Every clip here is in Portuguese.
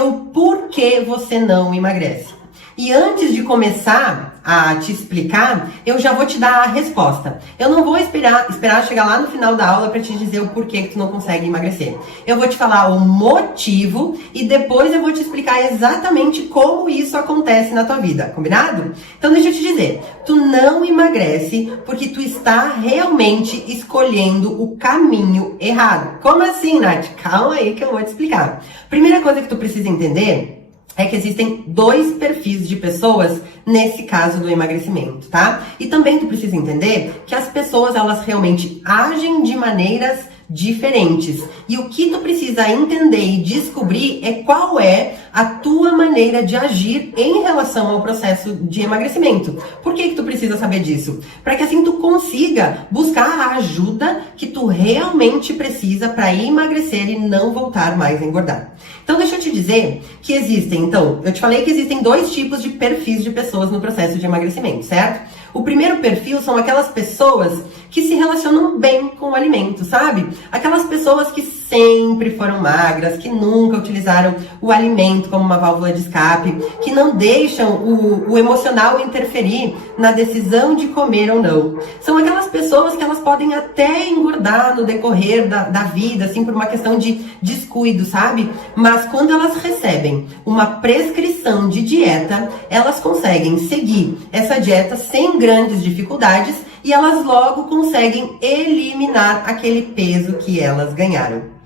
o porquê você não emagrece. E antes de começar a te explicar, eu já vou te dar a resposta. Eu não vou esperar chegar lá no final da aula para te dizer o porquê que tu não consegue emagrecer. Eu vou te falar o motivo e depois eu vou te explicar exatamente como isso acontece na tua vida, combinado? Então deixa eu te dizer, tu não emagrece porque tu está realmente escolhendo o caminho errado. Como assim, Nath? Calma aí que eu vou te explicar. Primeira coisa que tu precisa entender é que existem dois perfis de pessoas nesse caso do emagrecimento, tá? E também tu precisa entender que as pessoas, elas realmente agem de maneiras diferentes. E o que tu precisa entender e descobrir é qual é a tua maneira de agir em relação ao processo de emagrecimento. Por que tu precisa saber disso? Para que assim tu consiga buscar a ajuda que tu realmente precisa para emagrecer e não voltar mais a engordar. Então deixa eu te dizer que eu te falei que existem dois tipos de perfis de pessoas no processo de emagrecimento, certo? O primeiro perfil são aquelas pessoas que se relacionam bem com o alimento, sabe? Aquelas pessoas que sempre foram magras, que nunca utilizaram o alimento como uma válvula de escape, que não deixam o emocional interferir na decisão de comer ou não. São aquelas pessoas que elas podem até engordar no decorrer da vida, assim, por uma questão de descuido, sabe? Mas quando elas recebem uma prescrição de dieta, elas conseguem seguir essa dieta sem grandes dificuldades e elas logo conseguem eliminar aquele peso que elas ganharam.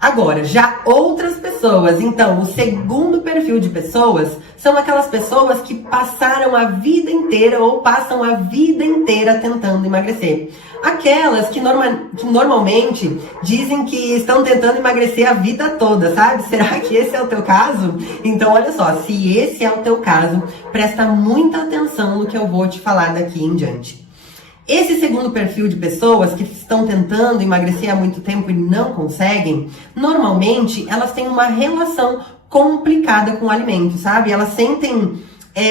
Agora, já outras pessoas, então, o segundo perfil de pessoas são aquelas pessoas que passaram a vida inteira ou passam a vida inteira tentando emagrecer. Aquelas que normalmente dizem que estão tentando emagrecer a vida toda, sabe? Será que esse é o teu caso? Então, olha só, se esse é o teu caso, presta muita atenção no que eu vou te falar daqui em diante. Esse segundo perfil de pessoas que estão tentando emagrecer há muito tempo e não conseguem, normalmente elas têm uma relação complicada com o alimento, sabe? Elas sentem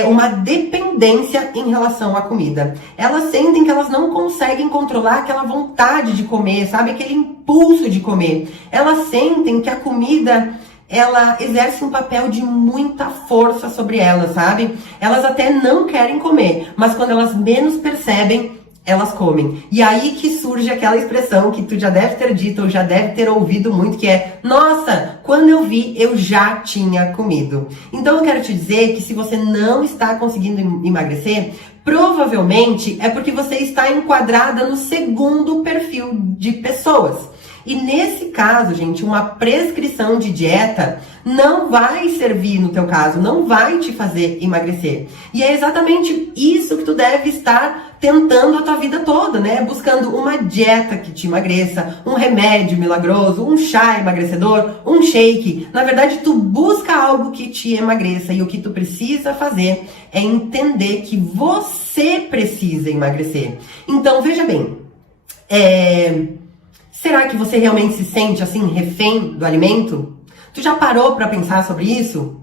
uma dependência em relação à comida. Elas sentem que elas não conseguem controlar aquela vontade de comer, sabe? Aquele impulso de comer. Elas sentem que a comida ela exerce um papel de muita força sobre elas, sabe? Elas até não querem comer, mas quando elas menos percebem, elas comem. E aí que surge aquela expressão que tu já deve ter dito ou já deve ter ouvido muito, que é: nossa, quando eu vi, eu já tinha comido. Então eu quero te dizer que se você não está conseguindo emagrecer, provavelmente é porque você está enquadrada no segundo perfil de pessoas. E nesse caso, gente, uma prescrição de dieta não vai servir no teu caso, não vai te fazer emagrecer. E é exatamente isso que tu deve estar tentando a tua vida toda, né? Buscando uma dieta que te emagreça, um remédio milagroso, um chá emagrecedor, um shake. Na verdade, tu busca algo que te emagreça e o que tu precisa fazer é entender que você precisa emagrecer. Então, veja bem, será que você realmente se sente assim, refém do alimento? Tu já parou para pensar sobre isso?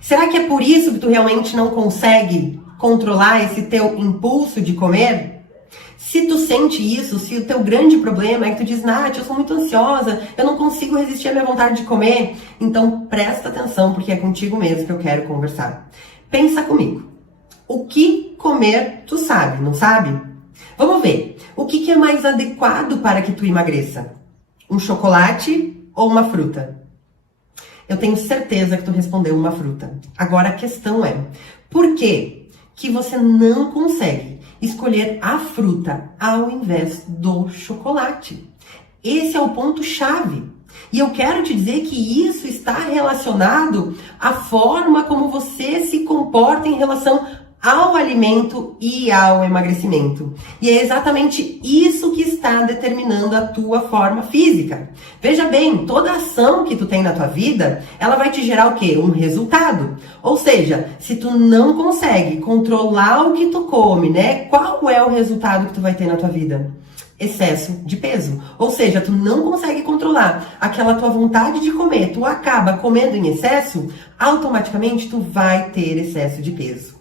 Será que é por isso que tu realmente não consegue controlar esse teu impulso de comer? Se tu sente isso, se o teu grande problema é que tu diz: Nath, eu sou muito ansiosa, eu não consigo resistir à minha vontade de comer, então presta atenção, porque é contigo mesmo que eu quero conversar. Pensa comigo. O que comer tu sabe, não sabe? Vamos ver. O que é mais adequado para que tu emagreça? Um chocolate ou uma fruta? Eu tenho certeza que tu respondeu uma fruta. Agora a questão é: por que você não consegue escolher a fruta ao invés do chocolate? Esse é o ponto-chave. E eu quero te dizer que isso está relacionado à forma como você se comporta em relação ao alimento e ao emagrecimento. E é exatamente isso que está determinando a tua forma física. Veja bem, toda ação que tu tem na tua vida, ela vai te gerar o quê? Um resultado. Ou seja, se tu não consegue controlar o que tu come, né? Qual é o resultado que tu vai ter na tua vida? Excesso de peso. Ou seja, tu não consegue controlar aquela tua vontade de comer, tu acaba comendo em excesso, automaticamente tu vai ter excesso de peso.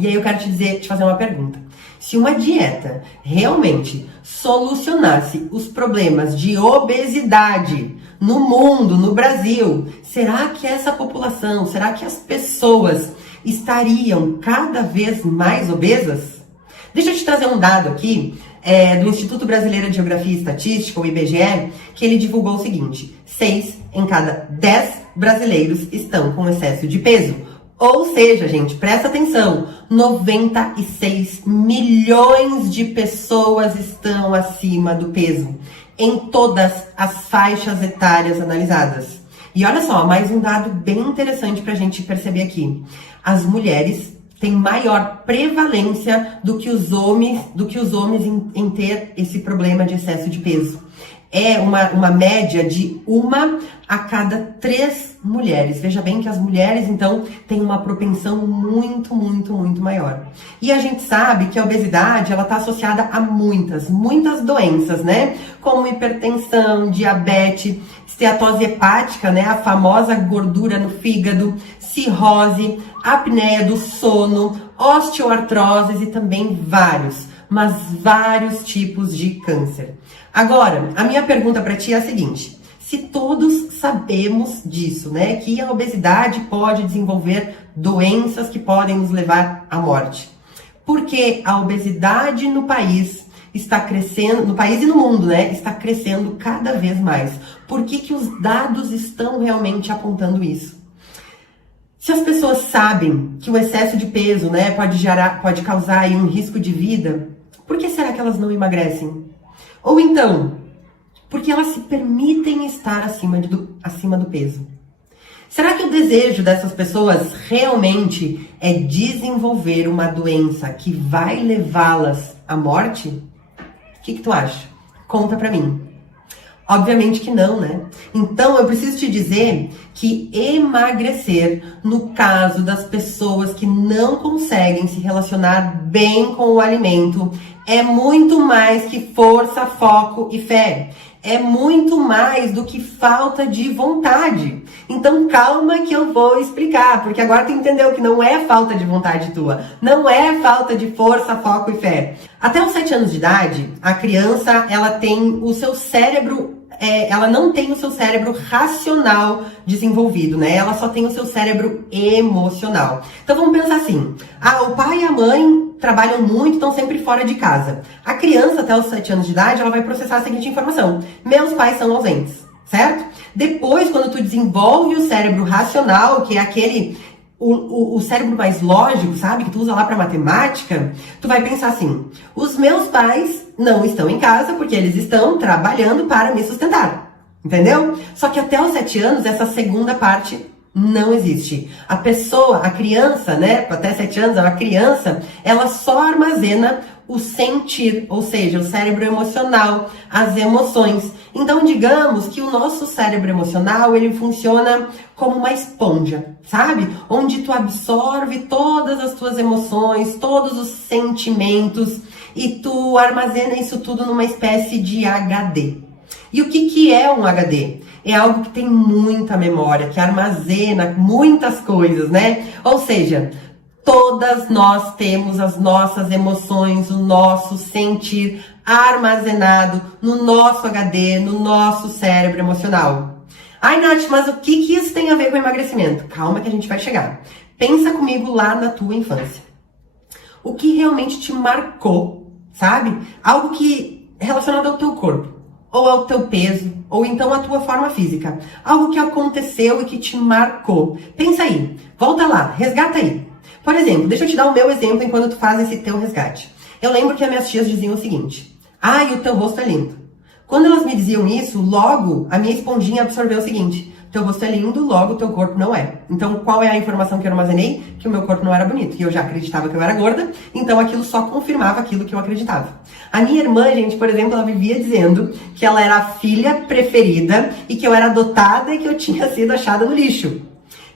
E aí eu quero te fazer uma pergunta. Se uma dieta realmente solucionasse os problemas de obesidade no mundo, no Brasil, será que essa população, será que as pessoas estariam cada vez mais obesas? Deixa eu te trazer um dado aqui do Instituto Brasileiro de Geografia e Estatística, o IBGE, que ele divulgou o seguinte: 6 em cada 10 brasileiros estão com excesso de peso. Ou seja, gente, presta atenção, 96 milhões de pessoas estão acima do peso, em todas as faixas etárias analisadas. E olha só, mais um dado bem interessante para a gente perceber aqui. As mulheres têm maior prevalência do que os homens em ter esse problema de excesso de peso. É uma média de 1 a cada 3 mulheres. Veja bem que as mulheres, então, têm uma propensão muito maior. E a gente sabe que a obesidade, ela está associada a muitas doenças, né? Como hipertensão, diabetes, esteatose hepática, né? A famosa gordura no fígado, cirrose, apneia do sono, osteoartrose e também vários tipos de câncer. Agora, a minha pergunta para ti é a seguinte: se todos sabemos disso, né, que a obesidade pode desenvolver doenças que podem nos levar à morte, por que a obesidade no país está crescendo, no país e no mundo, né, está crescendo cada vez mais? Por que os dados estão realmente apontando isso? Se as pessoas sabem que o excesso de peso, né, pode causar aí um risco de vida, por que será que elas não emagrecem? Ou então, porque elas se permitem estar acima do peso? Será que o desejo dessas pessoas realmente é desenvolver uma doença que vai levá-las à morte? O que tu acha? Conta pra mim. Obviamente que não, né? Então eu preciso te dizer que emagrecer, no caso das pessoas que não conseguem se relacionar bem com o alimento, é muito mais que força, foco e fé. É muito mais do que falta de vontade. Então calma que eu vou explicar, porque agora tu entendeu que não é falta de vontade tua, não é falta de força, foco e fé. Até os 7 anos de idade, a criança, ela tem o seu cérebro, ela não tem o seu cérebro racional desenvolvido, né? Ela só tem o seu cérebro emocional. Então vamos pensar assim: o pai e a mãe trabalham muito, estão sempre fora de casa. A criança, até os 7 anos de idade, ela vai processar a seguinte informação: meus pais são ausentes, certo? Depois, quando tu desenvolve o cérebro racional, que é aquele, o cérebro mais lógico, sabe? Que tu usa lá pra matemática, tu vai pensar assim: os meus pais não estão em casa porque eles estão trabalhando para me sustentar. Entendeu? Só que até os 7 anos, essa segunda parte não existe. A criança, né, até 7 anos, a criança, ela só armazena o sentir, ou seja, o cérebro emocional, as emoções. Então, digamos que o nosso cérebro emocional, ele funciona como uma esponja, sabe? Onde tu absorve todas as tuas emoções, todos os sentimentos, e tu armazena isso tudo numa espécie de HD. E o que é um HD? É algo que tem muita memória, que armazena muitas coisas, né? Ou seja, todas nós temos as nossas emoções, o nosso sentir armazenado no nosso HD, no nosso cérebro emocional. Ai, Nath, mas o que isso tem a ver com emagrecimento? Calma que a gente vai chegar. Pensa comigo lá na tua infância. O que realmente te marcou, sabe? Algo que relacionado ao teu corpo, ou ao teu peso, ou então à tua forma física. Algo que aconteceu e que te marcou. Pensa aí, volta lá, resgata aí. Por exemplo, deixa eu te dar o meu exemplo enquanto tu faz esse teu resgate. Eu lembro que as minhas tias diziam o seguinte: e o teu rosto é lindo. Quando elas me diziam isso, logo a minha esponjinha absorveu o seguinte: teu rosto é lindo, logo teu corpo não é. Então qual é a informação que eu armazenei? Que o meu corpo não era bonito. E eu já acreditava que eu era gorda, então aquilo só confirmava aquilo que eu acreditava. A minha irmã, gente, por exemplo, ela vivia dizendo que ela era a filha preferida e que eu era adotada e que eu tinha sido achada no lixo.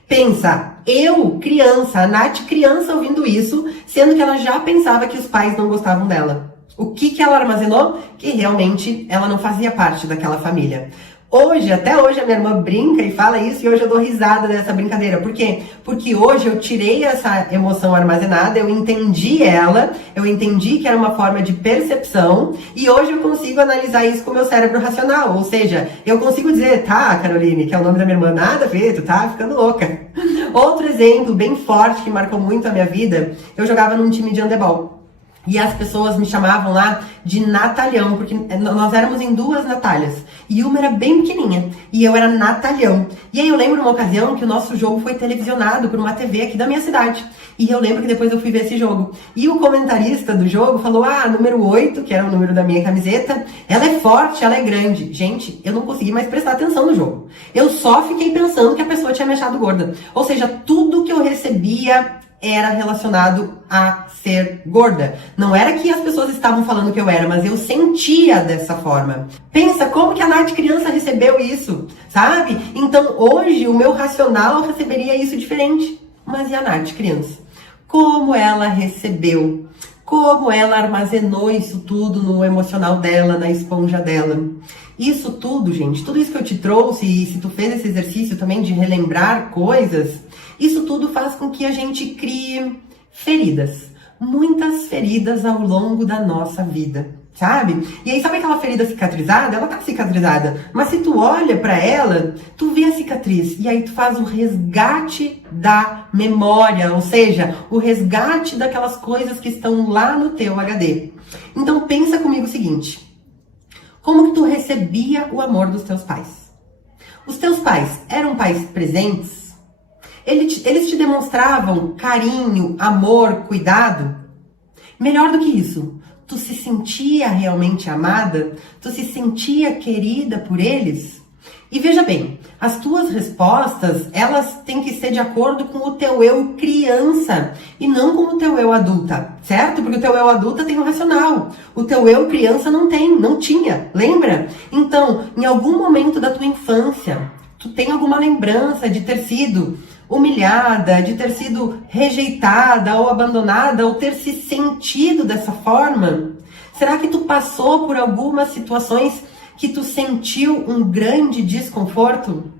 Pensa, eu, criança, a Nath criança ouvindo isso, sendo que ela já pensava que os pais não gostavam dela. O que ela armazenou? Que realmente ela não fazia parte daquela família. Hoje, até hoje, a minha irmã brinca e fala isso e hoje eu dou risada dessa brincadeira. Por quê? Porque hoje eu tirei essa emoção armazenada, eu entendi ela, eu entendi que era uma forma de percepção e hoje eu consigo analisar isso com o meu cérebro racional. Ou seja, eu consigo dizer, tá, Caroline, que é o nome da minha irmã, nada a ver, tu tá ficando louca. Outro exemplo bem forte que marcou muito a minha vida, eu jogava num time de handebol. E as pessoas me chamavam lá de Natalhão, porque nós éramos em 2 Natálias. E uma era bem pequenininha, e eu era Natalhão. E aí eu lembro uma ocasião que o nosso jogo foi televisionado por uma TV aqui da minha cidade. E eu lembro que depois eu fui ver esse jogo. E o comentarista do jogo falou, número 8, que era o número da minha camiseta, ela é forte, ela é grande. Gente, eu não consegui mais prestar atenção no jogo. Eu só fiquei pensando que a pessoa tinha me achado gorda. Ou seja, tudo que eu recebia era relacionado a ser gorda. Não era que as pessoas estavam falando que eu era, mas eu sentia dessa forma. Pensa como que a Nath criança recebeu isso, sabe? Então hoje o meu racional receberia isso diferente. Mas e a Nath criança? Como ela recebeu? Como ela armazenou isso tudo no emocional dela, na esponja dela? Isso tudo, gente, tudo isso que eu te trouxe, e se tu fez esse exercício também de relembrar coisas, isso tudo faz com que a gente crie feridas. Muitas feridas ao longo da nossa vida, sabe? E aí, sabe aquela ferida cicatrizada? Ela tá cicatrizada, mas se tu olha pra ela, tu vê a cicatriz. E aí tu faz o resgate da memória, ou seja, o resgate daquelas coisas que estão lá no teu HD. Então pensa comigo o seguinte. Como que tu recebia o amor dos teus pais? Os teus pais eram pais presentes? Eles te demonstravam carinho, amor, cuidado? Melhor do que isso, tu se sentia realmente amada? Tu se sentia querida por eles? E veja bem, as tuas respostas, elas têm que ser de acordo com o teu eu criança e não com o teu eu adulta, certo? Porque o teu eu adulta tem o racional, o teu eu criança não tem, não tinha, lembra? Então, em algum momento da tua infância, tu tem alguma lembrança de ter sido humilhada, de ter sido rejeitada ou abandonada, ou ter se sentido dessa forma? Será que tu passou por algumas situações que tu sentiu um grande desconforto?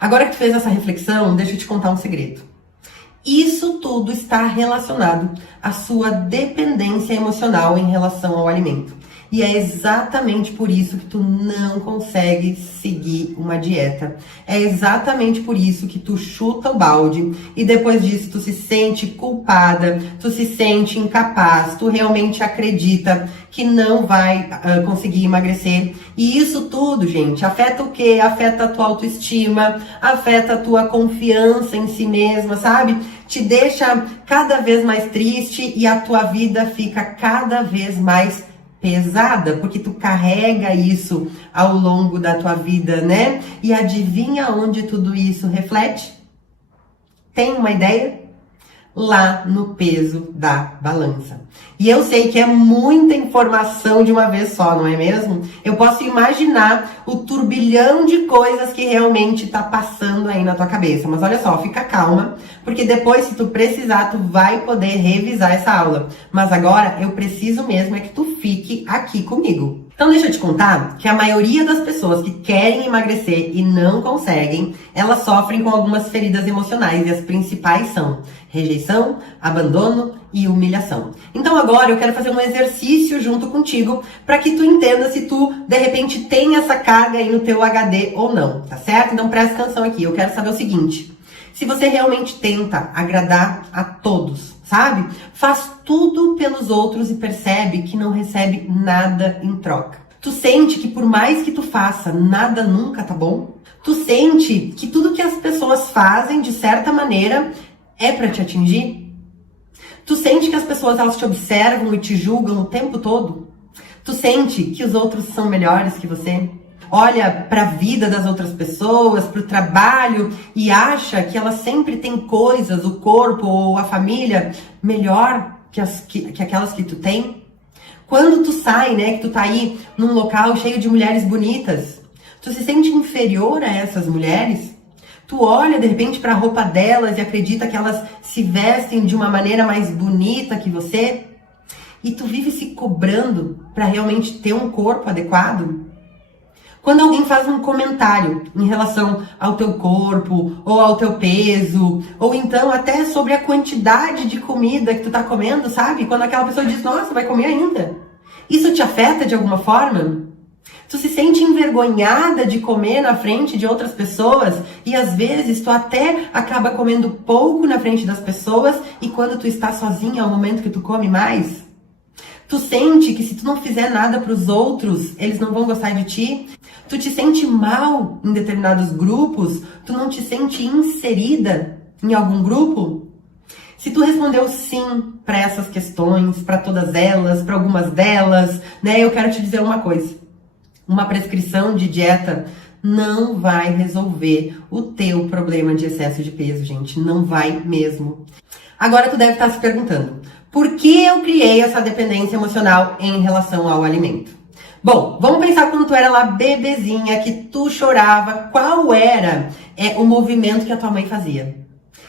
Agora que tu fez essa reflexão, deixa eu te contar um segredo. Isso tudo está relacionado à sua dependência emocional em relação ao alimento. E é exatamente por isso que tu não consegue seguir uma dieta. É exatamente por isso que tu chuta o balde e depois disso tu se sente culpada, tu se sente incapaz, tu realmente acredita que não vai conseguir emagrecer. E isso tudo, gente, afeta o quê? Afeta a tua autoestima, afeta a tua confiança em si mesma, sabe? Te deixa cada vez mais triste e a tua vida fica cada vez mais pesada, porque tu carrega isso ao longo da tua vida, né? E adivinha onde tudo isso reflete? Tem uma ideia? Lá no peso da balança. E eu sei que é muita informação de uma vez só, não é mesmo? Eu posso imaginar o turbilhão de coisas que realmente tá passando aí na tua cabeça. Mas olha só, fica calma, porque depois, se tu precisar, tu vai poder revisar essa aula. Mas agora, eu preciso mesmo é que tu fique aqui comigo. Então deixa eu te contar que a maioria das pessoas que querem emagrecer e não conseguem, elas sofrem com algumas feridas emocionais e as principais são rejeição, abandono e humilhação. Então agora eu quero fazer um exercício junto contigo para que tu entenda se tu, de repente, tem essa carga aí no teu HD ou não, tá certo? Então presta atenção aqui, eu quero saber o seguinte. Se você realmente tenta agradar a todos, sabe? Faz tudo pelos outros e percebe que não recebe nada em troca. Tu sente que por mais que tu faça, nada nunca tá bom? Tu sente que tudo que as pessoas fazem, de certa maneira, é pra te atingir? Tu sente que as pessoas, elas te observam e te julgam o tempo todo? Tu sente que os outros são melhores que você? Olha para a vida das outras pessoas, para o trabalho e acha que elas sempre têm coisas, o corpo ou a família, melhor que aquelas que tu tem? Quando tu sai, né, que tu tá aí num local cheio de mulheres bonitas, tu se sente inferior a essas mulheres? Tu olha de repente para a roupa delas e acredita que elas se vestem de uma maneira mais bonita que você? E tu vive se cobrando para realmente ter um corpo adequado? Quando alguém faz um comentário em relação ao teu corpo, ou ao teu peso, ou então até sobre a quantidade de comida que tu tá comendo, sabe? Quando aquela pessoa diz, nossa, vai comer ainda. Isso te afeta de alguma forma? Tu se sente envergonhada de comer na frente de outras pessoas e às vezes tu até acaba comendo pouco na frente das pessoas e quando tu está sozinha é o momento que tu come mais? Tu sente que se tu não fizer nada para os outros, eles não vão gostar de ti? Tu te sente mal em determinados grupos? Tu não te sente inserida em algum grupo? Se tu respondeu sim para essas questões, para todas elas, para algumas delas, né? Eu quero te dizer uma coisa. Uma prescrição de dieta não vai resolver o teu problema de excesso de peso, gente. Não vai mesmo. Agora tu deve estar se perguntando, por que eu criei essa dependência emocional em relação ao alimento? Bom, vamos pensar quando tu era lá bebezinha, que tu chorava, qual era o movimento que a tua mãe fazia?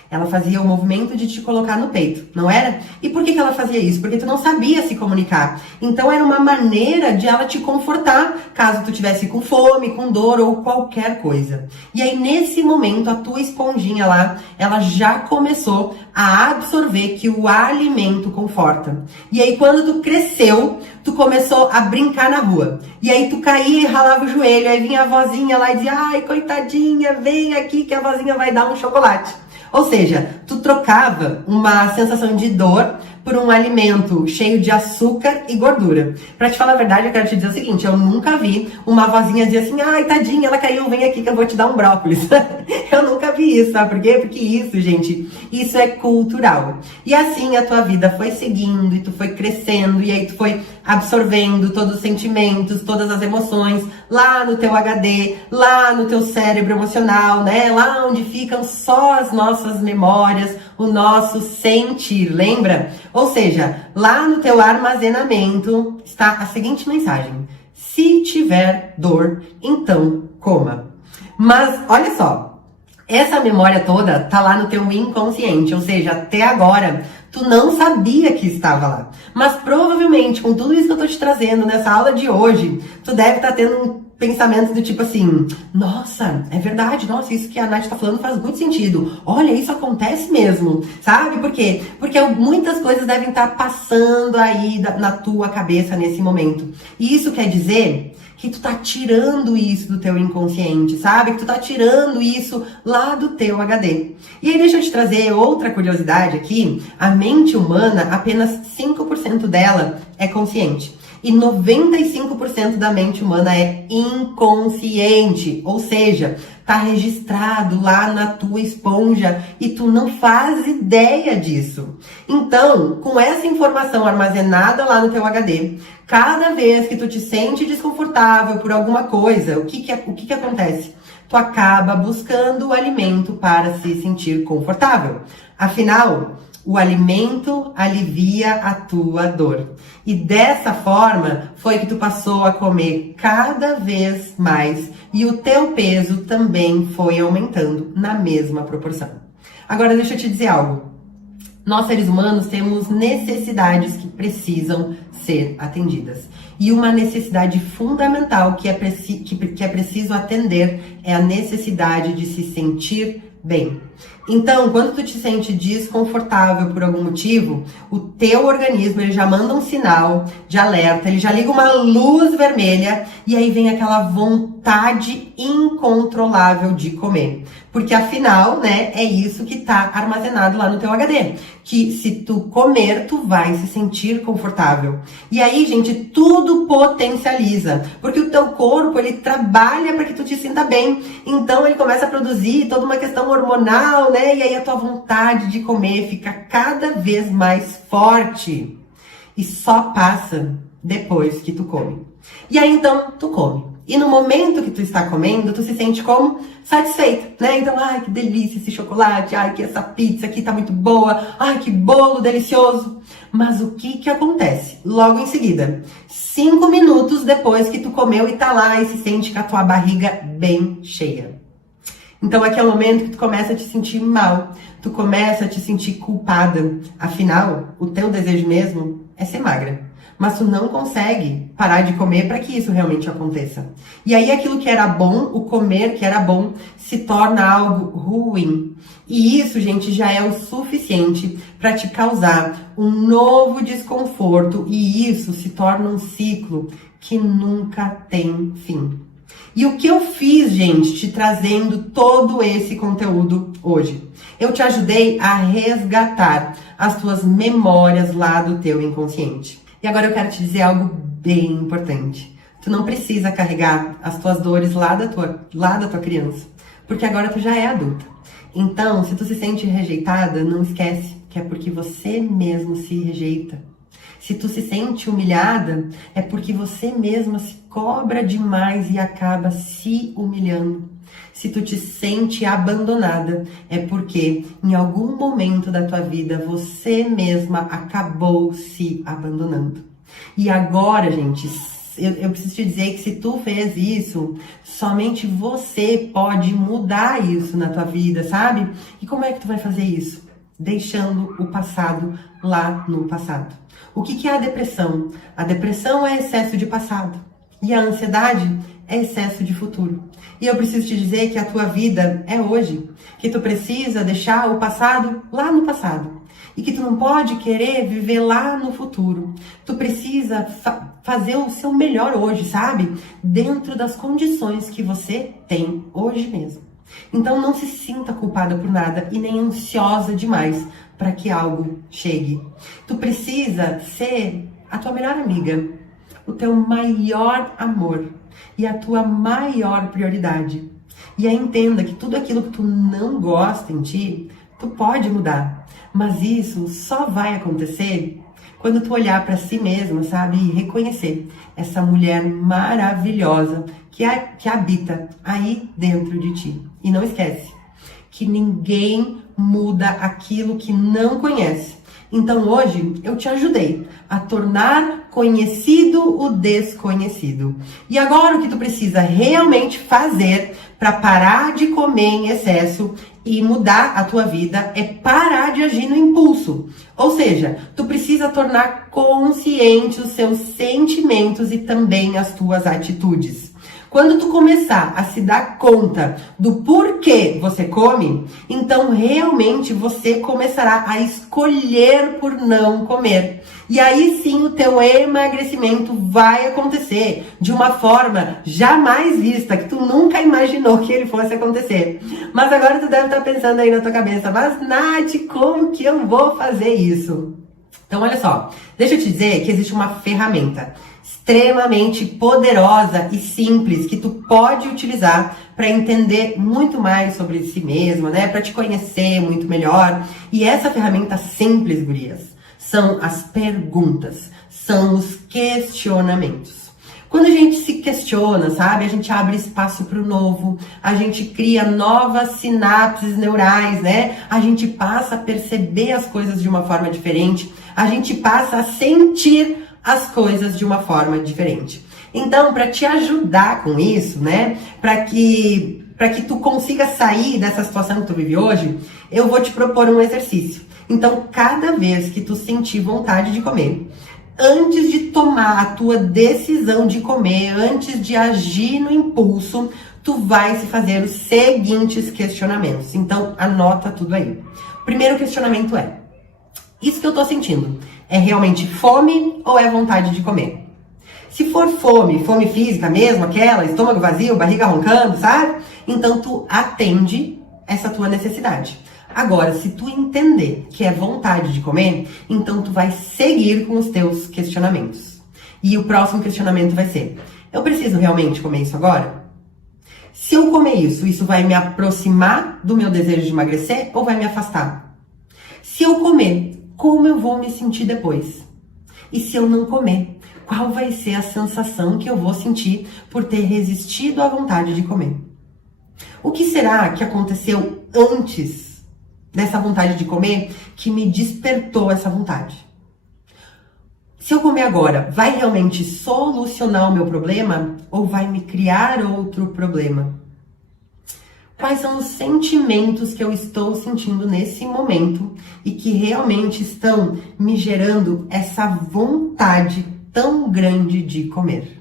Ela fazia o movimento de te colocar no peito, não era? E por que ela fazia isso? Porque tu não sabia se comunicar. Então era uma maneira de ela te confortar, caso tu tivesse com fome, com dor ou qualquer coisa. E aí nesse momento a tua esponjinha lá, ela já começou a absorver que o alimento conforta. E aí quando tu cresceu, tu começou a brincar na rua. E aí tu caía e ralava o joelho, aí vinha a vozinha lá e dizia, ai coitadinha, vem aqui que a vozinha vai dar um chocolate. Ou seja, tu trocava uma sensação de dor por um alimento cheio de açúcar e gordura. Pra te falar a verdade, eu quero te dizer o seguinte, eu nunca vi uma vozinha dizer assim, ai, tadinha, ela caiu, vem aqui que eu vou te dar um brócolis. Eu nunca vi isso, sabe por quê? Porque isso, gente, isso é cultural. E assim a tua vida foi seguindo, e tu foi crescendo, e aí tu foi absorvendo todos os sentimentos, todas as emoções, lá no teu HD, lá no teu cérebro emocional, né? Lá onde ficam só as nossas memórias, o nosso sentir, lembra? Ou seja, lá no teu armazenamento está a seguinte mensagem: se tiver dor, então coma. Mas olha só, essa memória toda tá lá no teu inconsciente, ou seja, até agora tu não sabia que estava lá. Mas provavelmente, com tudo isso que eu tô te trazendo nessa aula de hoje, tu deve estar tendo um pensamento do tipo assim, nossa, é verdade, nossa, isso que a Nath tá falando faz muito sentido. Olha, isso acontece mesmo, sabe? Por quê? Porque muitas coisas devem estar passando aí na tua cabeça nesse momento. E isso quer dizer que tu tá tirando isso do teu inconsciente, sabe? Que tu tá tirando isso lá do teu HD. E aí deixa eu te trazer outra curiosidade aqui. A mente humana, apenas 5% dela é consciente. E 95% da mente humana é inconsciente, ou seja, tá registrado lá na tua esponja e tu não faz ideia disso. Então, com essa informação armazenada lá no teu HD, cada vez que tu te sente desconfortável por alguma coisa, o que acontece? Tu acaba buscando o alimento para se sentir confortável. Afinal, o alimento alivia a tua dor. E dessa forma foi que tu passou a comer cada vez mais e o teu peso também foi aumentando na mesma proporção. Agora deixa eu te dizer algo. Nós seres humanos temos necessidades que precisam ser atendidas. E uma necessidade fundamental que é preciso atender é a necessidade de se sentir bem. Então, quando tu te sente desconfortável por algum motivo, o teu organismo ele já manda um sinal de alerta, ele já liga uma luz vermelha e aí vem aquela vontade incontrolável de comer. Porque afinal, né, é isso que tá armazenado lá no teu HD. Que se tu comer, tu vai se sentir confortável. E aí, gente, tudo potencializa. Porque o teu corpo, ele trabalha para que tu te sinta bem. Então, ele começa a produzir toda uma questão hormonal, né? E aí a tua vontade de comer fica cada vez mais forte. E só passa depois que tu come. E aí, então, tu come. E no momento que tu está comendo, tu se sente como satisfeita, né? Então, ai, que delícia esse chocolate, ai, que essa pizza aqui tá muito boa, ai, que bolo delicioso. Mas o que acontece? Logo em seguida, 5 minutos depois que tu comeu e tá lá e se sente com a tua barriga bem cheia. Então aqui é o momento que tu começa a te sentir mal, tu começa a te sentir culpada. Afinal, o teu desejo mesmo é ser magra. mas tu não consegue parar de comer para que isso realmente aconteça. E aí aquilo que era bom, o comer que era bom, se torna algo ruim. E isso, gente, já é o suficiente para te causar um novo desconforto, e isso se torna um ciclo que nunca tem fim. E o que eu fiz, gente, te trazendo todo esse conteúdo hoje? Eu te ajudei a resgatar as tuas memórias lá do teu inconsciente. E agora eu quero te dizer algo bem importante. Tu não precisa carregar as tuas dores lá da tua criança, porque agora tu já é adulta. Então, se tu se sente rejeitada, não esquece que é porque você mesmo se rejeita. Se tu se sente humilhada, é porque você mesma se cobra demais e acaba se humilhando. Se tu te sente abandonada, é porque em algum momento da tua vida você mesma acabou se abandonando. E agora, gente, eu preciso te dizer que se tu fez isso, somente você pode mudar isso na tua vida, sabe? E como é que tu vai fazer isso? Deixando o passado lá no passado. O que é a depressão? A depressão é excesso de passado. E a ansiedade é excesso de futuro. E eu preciso te dizer que a tua vida é hoje. Que tu precisa deixar o passado lá no passado. E que tu não pode querer viver lá no futuro. Tu precisa fazer o seu melhor hoje, sabe? Dentro das condições que você tem hoje mesmo. Então não se sinta culpada por nada e nem ansiosa demais para que algo chegue. Tu precisa ser a tua melhor amiga, o teu maior amor e a tua maior prioridade. E aí entenda que tudo aquilo que tu não gosta em ti, tu pode mudar. Mas isso só vai acontecer quando tu olhar para si mesma, sabe? E reconhecer essa mulher maravilhosa que habita aí dentro de ti. E não esquece que ninguém muda aquilo que não conhece. Então hoje eu te ajudei a tornar conhecido o desconhecido. E agora o que tu precisa realmente fazer para parar de comer em excesso e mudar a tua vida é parar de agir no impulso. Ou seja, tu precisa tornar consciente os seus sentimentos e também as tuas atitudes. Quando tu começar a se dar conta do porquê você come, então realmente você começará a escolher por não comer. E aí sim o teu emagrecimento vai acontecer de uma forma jamais vista, que tu nunca imaginou que ele fosse acontecer. Mas agora tu deve estar pensando aí na tua cabeça, mas Nath, como que eu vou fazer isso? Então olha só, deixa eu te dizer que existe uma ferramenta extremamente poderosa e simples que tu pode utilizar para entender muito mais sobre si mesma, né? Para te conhecer muito melhor. E essa ferramenta simples, gurias, são as perguntas, são os questionamentos. Quando a gente se questiona, sabe? A gente abre espaço para o novo, a gente cria novas sinapses neurais, né? A gente passa a perceber as coisas de uma forma diferente, a gente passa a sentir as coisas de uma forma diferente. Então, para te ajudar com isso, né, para que tu consiga sair dessa situação que tu vive hoje, eu vou te propor um exercício. Então, cada vez que tu sentir vontade de comer, antes de tomar a tua decisão de comer, antes de agir no impulso, tu vai se fazer os seguintes questionamentos. Então, anota tudo aí. O primeiro questionamento é: isso que eu tô sentindo é realmente fome ou é vontade de comer? Se for fome, fome física mesmo, aquela, estômago vazio, barriga roncando, sabe? Então tu atende essa tua necessidade. Agora, se tu entender que é vontade de comer, então tu vai seguir com os teus questionamentos. E o próximo questionamento vai ser: eu preciso realmente comer isso agora? Se eu comer isso, isso vai me aproximar do meu desejo de emagrecer ou vai me afastar? Se eu comer, como eu vou me sentir depois? E se eu não comer, qual vai ser a sensação que eu vou sentir por ter resistido à vontade de comer? O que será que aconteceu antes dessa vontade de comer que me despertou essa vontade? Se eu comer agora, vai realmente solucionar o meu problema ou vai me criar outro problema? Quais são os sentimentos que eu estou sentindo nesse momento e que realmente estão me gerando essa vontade tão grande de comer?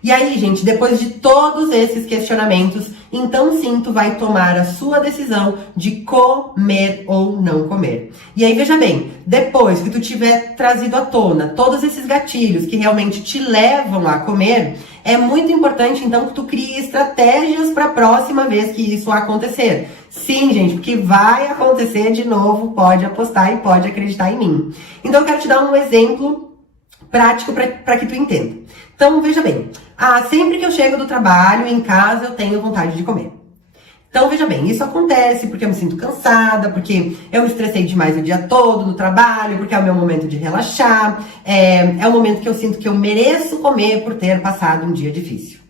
E aí, gente, depois de todos esses questionamentos, então sim, tu vai tomar a sua decisão de comer ou não comer. E aí, veja bem, depois que tu tiver trazido à tona todos esses gatilhos que realmente te levam a comer, é muito importante, então, que tu crie estratégias para a próxima vez que isso acontecer. Sim, gente, porque vai acontecer de novo, pode apostar e pode acreditar em mim. Então, eu quero te dar um exemplo prático para que tu entenda. Então, veja bem, sempre que eu chego do trabalho, em casa, eu tenho vontade de comer. Então, veja bem, isso acontece porque eu me sinto cansada, porque eu me estressei demais o dia todo no trabalho, porque é o meu momento de relaxar, é o momento que eu sinto que eu mereço comer por ter passado um dia difícil.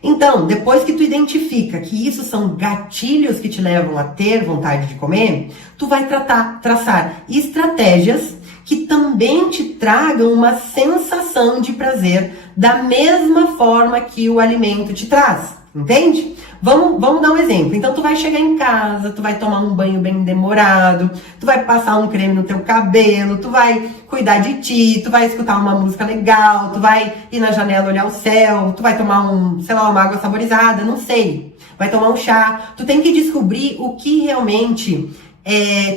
Então, depois que tu identifica que isso são gatilhos que te levam a ter vontade de comer, tu vai traçar estratégias que também te tragam uma sensação de prazer da mesma forma que o alimento te traz, entende? Vamos dar um exemplo. Então, tu vai chegar em casa, tu vai tomar um banho bem demorado, tu vai passar um creme no teu cabelo, tu vai cuidar de ti, tu vai escutar uma música legal, tu vai ir na janela olhar o céu, tu vai tomar uma água saborizada, não sei. Vai tomar um chá. Tu tem que descobrir o que realmente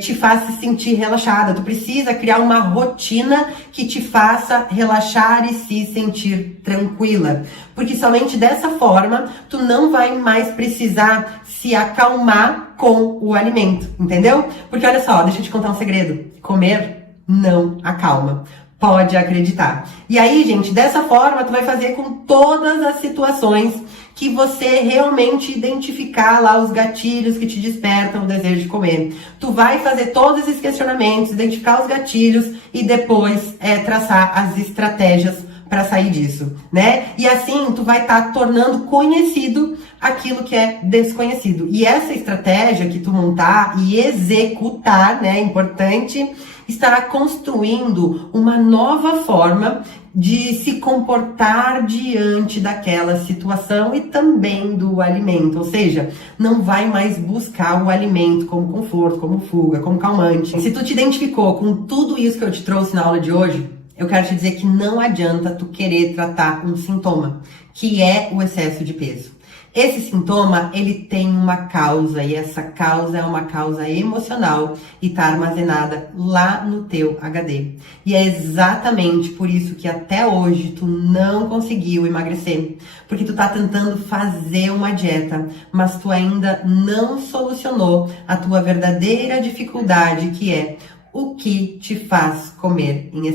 te faz se sentir relaxada. Tu precisa criar uma rotina que te faça relaxar e se sentir tranquila. Porque somente dessa forma, tu não vai mais precisar se acalmar com o alimento, entendeu? Porque olha só, deixa eu te contar um segredo. Comer não acalma. Pode acreditar. E aí, gente, dessa forma, tu vai fazer com todas as situações que você realmente identificar lá os gatilhos que te despertam o desejo de comer. Tu vai fazer todos esses questionamentos, identificar os gatilhos e depois traçar as estratégias para sair disso, né? E assim, tu vai estar tornando conhecido aquilo que é desconhecido. E essa estratégia que tu montar e executar, né, é importante, estará construindo uma nova forma de se comportar diante daquela situação e também do alimento. Ou seja, não vai mais buscar o alimento como conforto, como fuga, como calmante. Se tu te identificou com tudo isso que eu te trouxe na aula de hoje, eu quero te dizer que não adianta tu querer tratar um sintoma, que é o excesso de peso. Esse sintoma, ele tem uma causa, e essa causa é uma causa emocional e está armazenada lá no teu HD. E é exatamente por isso que até hoje tu não conseguiu emagrecer, porque tu tá tentando fazer uma dieta, mas tu ainda não solucionou a tua verdadeira dificuldade, que é o que te faz comer em excesso.